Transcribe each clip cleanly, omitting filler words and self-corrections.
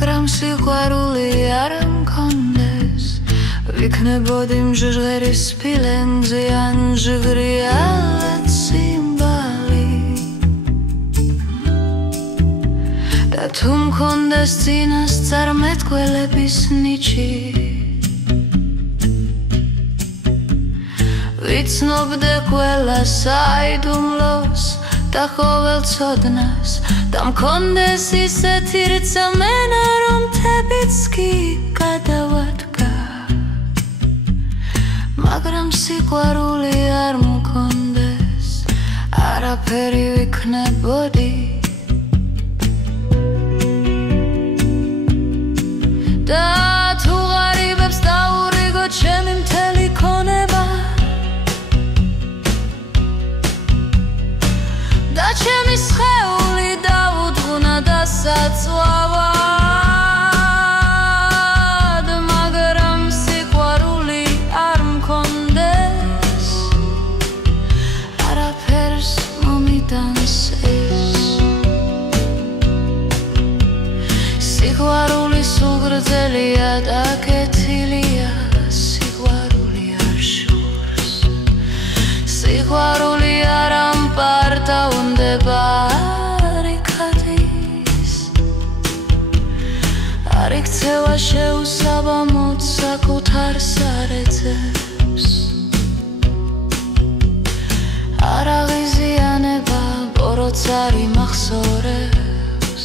მაგრამ სიყვარული არ მქონდეს ვიქნებოდი მჟღერის სპილენძე ან ჟღრიალა ციმბალი და თუ მქონდეს წინასწარმეტყველების ნიჭი ვიცნობდე ყველა საიდუმლოს და ყოველ ცოდნას და მქონდეს ისეთი რწმენა რომ თებიც კი გადავადგა მაგრამ სიყვარული არ მქონდეს არაფერი ვიქნებოდი და თუ ღარიბებს დაურიგო ჩემი მთელი ქონება და ჩემი სხეული დაუძღვნა და საწვავად მაგრამ სიყვარული არ მქონდეს არაფერს მომიტანს ეს სიყვარული სუღრძელია და კეთილია სიყვარული არ შურს სიყვარული არ ამპარდა არ იქცევა შეუსაბამოდ საკუთარ სარეცებს არ აღიზიანება ბოროტს არ იმახსოვრებს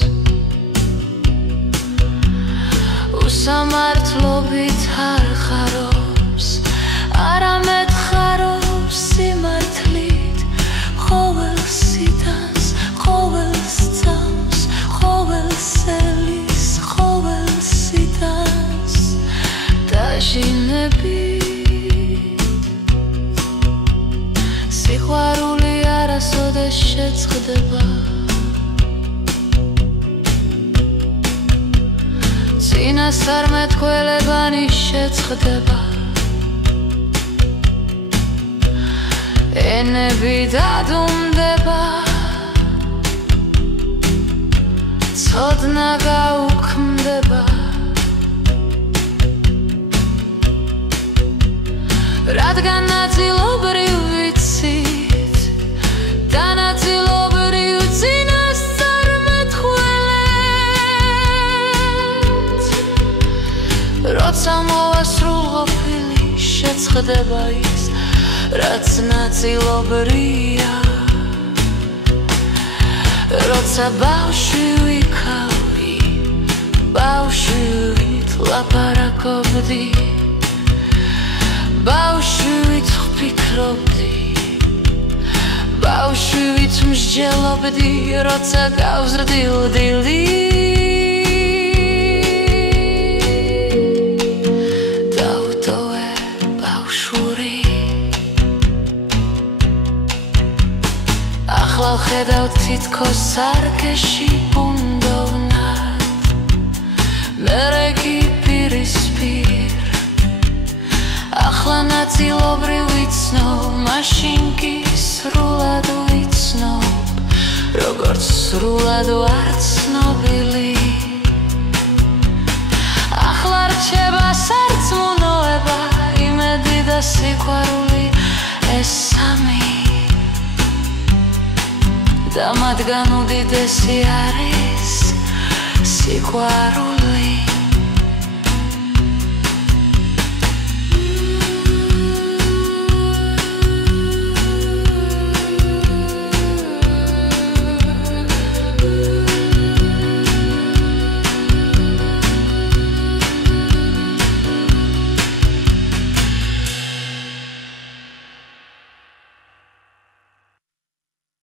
უსამართლობით არ ხარობს არამედ ხარობს სიმართლით ყოველ სიტანს ყოველ სწამს ყოველ სელის ყოველ სიტანს დაჟინები სიყვარული არასოდეს შეწყდება წინასწარმეტყველებანი შეწყდება ენები დადუმდება ცოდნა გაუქმდება რადგან ნაწილობრივ ვიცით და ნაწილობრივ წინასწარმეტყველებთ როცა მოვა სრულყოფილი შეწყდება ის რაც ნაწილობრია როცა ბავშვი ვიქავი ბავშვით ლაპარაკობდი ბავშვით ვფიქრობდი ბავშვით მსჯელობდი როცა გავზრდილ დავტოვე ბავშვური ახლა ვხედავ თითქოს სარკეში ბუნდოვნად მერე კი პირისპირ ახლა ნაწილობრივ ვიცნობ მაშინ კი სრულად ვიცნობ როგორც სრულად ვარ ცნობილი ახლა რჩება სარწმუნოება იმედი და სიყვარული ეს სამი და მათგან უდიდესი არის სიყვარული